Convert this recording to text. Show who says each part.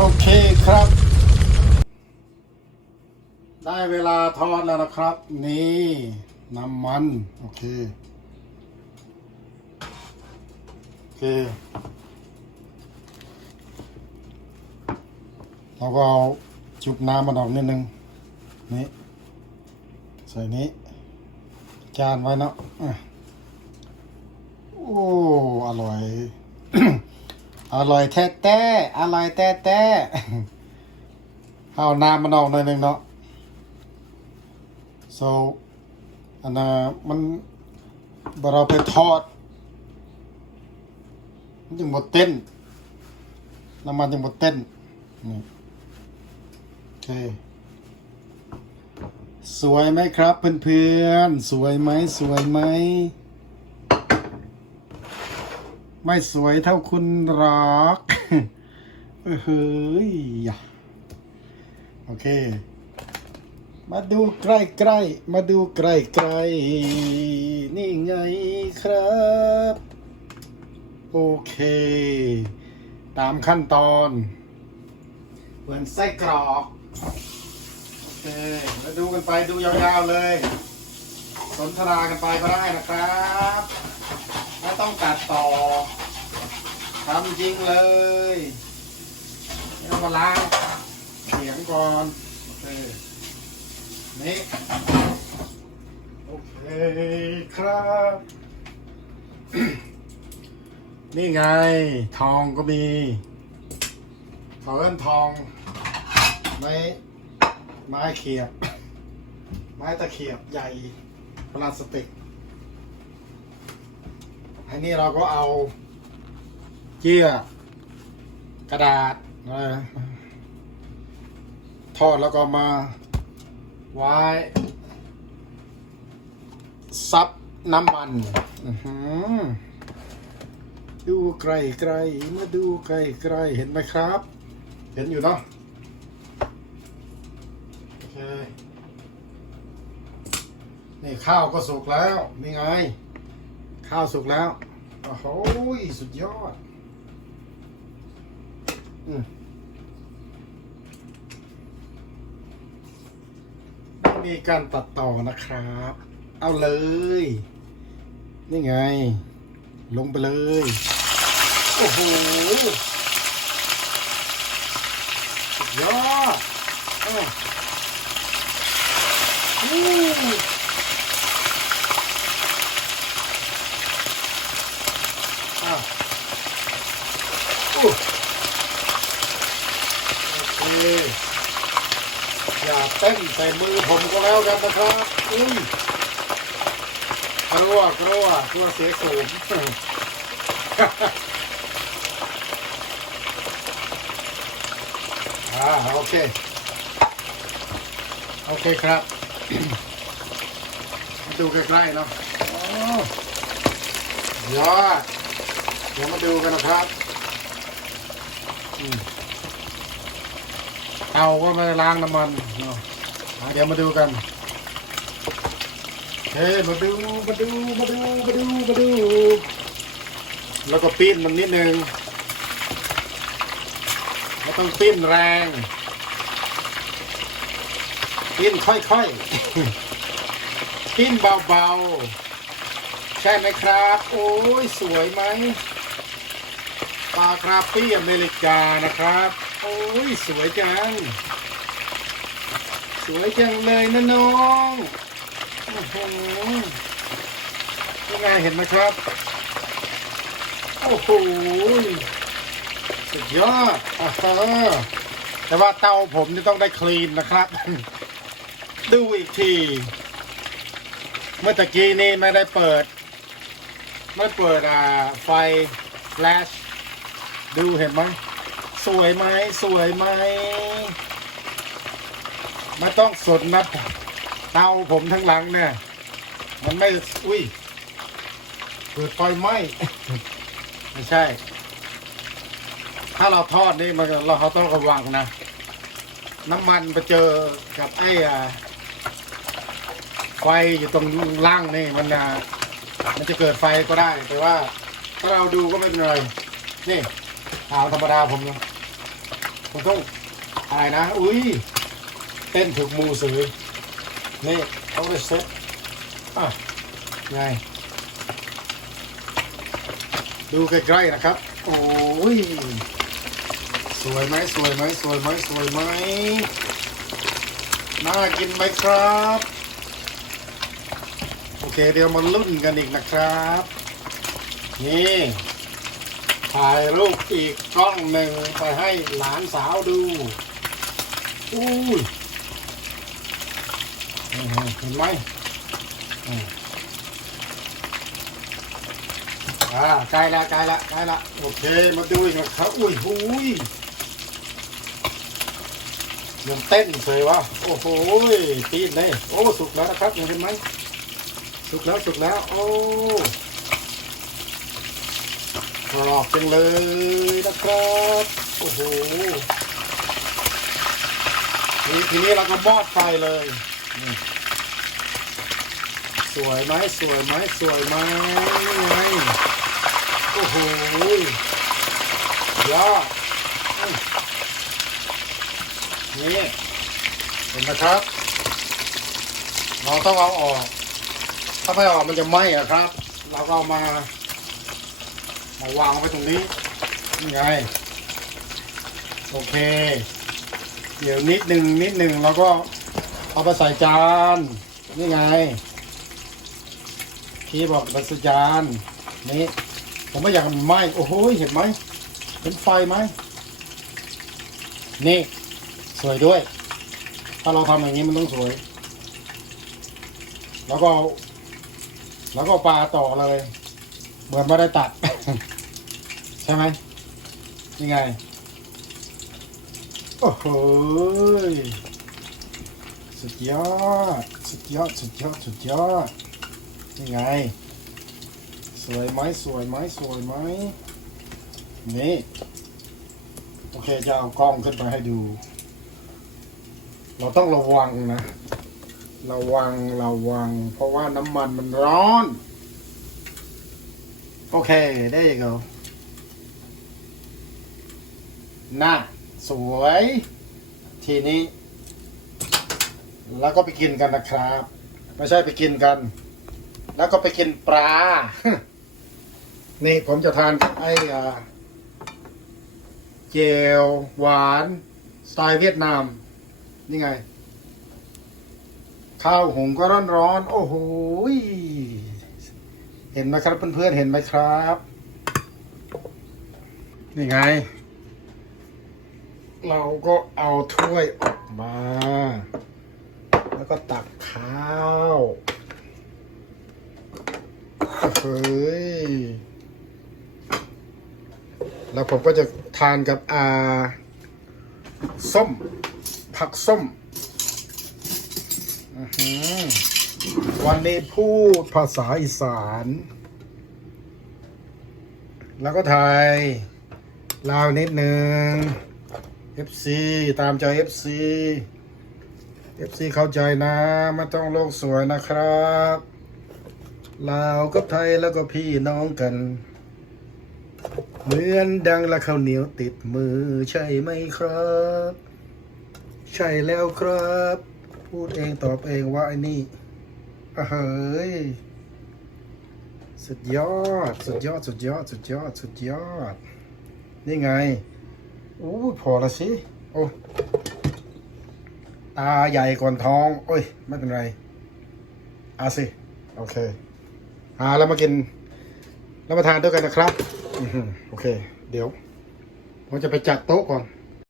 Speaker 1: โอเคครับ ได้เวลาทอดแล้วนะครับ นี่น้ำมัน โอเค โอเค เราก็เอาจุบน้ำมันออกนิดนึง นี่ ใส่นี้ จานไว้เนาะอะโอ้ อร่อย อร่อยแท้แต้อร่อยแท้แต้เอาน้ำมันออกหน่อยหนึงเนาะ so อันน่ะมันเราไปทอดมันจึงหมดเต้นน้ำมันจึงหมดเต้นนี่โอเคสวยไหมครับเพื่อนๆสวยไหมสวยไหม ไม่สวยเท่าคุณหรอกเฮ้ยโอเค มาดูใกล้ๆมาดูใกล้ๆนี่ไงครับ โอเค ตามขั้นตอน เหมือนไส้กรอกโอเคมาดูกันไปดูยาวๆเลย สนทนากันไปก็ได้นะครับ ไม่ต้องตัดต่อ ทำจริงเลยไม่ต้องมาล้างเสียงก่อนโอเคนี่โอเคครับ นี่ไงทองก็มีเขาเอิ้นทองไม้ไม้เขียบ ไม้ตะเขียบใหญ่พลาสติกอันนี้เราก็เอา เยื่อกระดาษอะไรทอดแล้วก็มาไว้ซับน้ำมันดูไกลไกลๆมาดูไกลไกลๆเห็นไหมครับ เห็นอยู่เนาะโอเคนี่ข้าวก็สุกแล้ว นี่ไง ข้าวสุกแล้ว โอ้โหสุดยอด มไม่มีการตัดต่อนะครับ เอาเลย นี่ไง ลงไปเลย โอ้โหยอดอ้าวอู้อ้าวอู้โอเค อย่า เต้นใส่มือผมก็แล้วกันนะครับอุ้ยกลัวกลัวกลัวเสียสูงอ่าโอเค โอเคครับมาดูใกล้ๆเนาะยอดเดี๋ยวมาดูกันนะครับ อืม ตาก็ไม่ล้างน้ำมันเนาะเดี๋ยวมาดูกันเฮ้ยมาดูมาดูมาดูมาดูมาดู แล้วก็ปิ้นมันนิดนึงไม่ต้องปิ้นแรงปิ้นค่อยๆปิ้นเบาๆ ใช่ไหมครับ โอ้ยสวยไหมปลาคราปี้อเมริกานะครับ โอ้ยสวยจัง สวยจังเลยนะน้องโอ้โหนี่ไงเห็นไหมครับ โอ้โหสุดยอดอ่าฮะแต่ว่าเตาผมนี่ต้องได้คลีนนะครับ ดูอีกที เมื่อตะกี้นี่ไม่ได้เปิด ไม่เปิดอ่าไฟแฟลชดูเห็นไหม สวยไหมสวยไหมไม่ต้องสดนะเตาผมทั้งหลังเนี่ยมันไม่อุ้ยเปิดไฟไหม้ไม่ใช่ ถ้าเราทอดนี่มันเราเขาต้องระวังนะ น้ำมันไปเจอกับไอ้อไฟอยู่ตรงล่างนี่มันอะมันจะเกิดไฟก็ได้แต่ว่า ถ้าเราดูก็ไม่เป็นไรนี่ขาวธรรมดาผมนะ มันต้องอะไรนะ อุ้ย เต้นถูกมูสือนี่เขาไปเซ็ตอะไงดูใกล้ๆนะครับ โอ้ย สวยไหมสวยไหมสวยไหมสวยไหมน่ากินไหมครับ โอเคเดี๋ยวมาลุ้นกันอีกนะครับ นี่ ถ่ายรูปอีกกล้องหนึ่งไปให้หลานสาวดูอุ้ยเห็นไหมอ่าใกล้ละใกล้ละใกล้ละโอเค มาดูอีกนะครับอุ้ยหุยยังเต้นเลยวะโอ้โหตีนเลยโอ้สุกแล้วนะครับเห็นไหมสุกแล้วสุกแล้ว โอ้ กรอบจังเลยนะครับโอ้โหนี่ทีนี้เราก็มอดไฟเลยสวยไหมสวยไหมสวยไหมไงโอ้โหยอดนี่เห็นไหมครับเราต้องเอาออก ถ้าไม่ออกมันจะไหม้อะครับ เราก็เอามา มาวางไว้ตรงนี้นี่ไงโอเค เดี๋ยวนิดหนึ่งนิดหนึ่งเราก็เอาไปใส่จานนี่ไงพี่บอกไปใส่จานนี่ผมไม่อยากมันไหมโอ้โหเห็นไหมเห็นไฟไหมนี่สวยด้วย ถ้าเราทำอย่างนี้มันต้องสวย แล้วก็ แล้วก็ปลาต่อเลย เหมือนไม่ได้ตัด ใช่ไหมนี่ไง โอ้โหสุดยอด สุดยอด สุดยอด สุดยอดนี่ไง สวยไหมสวยไหมสวยไหมนี่ โอเค จะเอากล้องขึ้นไปให้ดู เราต้องระวังนะ ระวัง ระวัง เพราะว่าน้ำมันมันร้อน โอเคได้ยังไงน่าสวย ทีนี้ แล้วก็ไปกินกันนะครับ ไม่ใช่ไปกินกัน แล้วก็ไปกินปลา นี่ผมจะทานไอ้เจลหวาน สไตล์เวียดนาม นี่ไง ข้าวหุงก็ร้อนร้อนๆโอ้โห เห็นไหมครับเพื่อนๆเห็นไหมครับ นี่ไง เราก็เอาถ้วยออกมา แล้วก็ตักข้าวเฮ้ยแล้วผมก็จะทานกับอาส้ม ผักส้ม อือหือ วันนี้พูดภาษาอีสาน แล้วก็ไทย ลาวนิดนึง FC ตามใจ FC FC เข้าใจนะ ไม่ต้องโลกสวยนะครับ ลาวกับไทยแล้วก็พี่น้องกัน เหมือนดังและข้าวเหนียวติดมือใช่ไหมครับ ใช่แล้วครับ พูดเองตอบเองว่าไอ้นี่ เฮ้ย สุดยอด สุดยอด สุดยอด สุดยอด สุดยอด นี่ไง อู้พอละสิ โอ้ ตาใหญ่ก่อนท้อง โอ้ย ไม่เป็นไรอาสิ โอเคอาแล้วมากิน แล้วมาทานด้วยกันนะครับ โอเค เดี๋ยว ผมจะไปจัดโต๊ะก่อน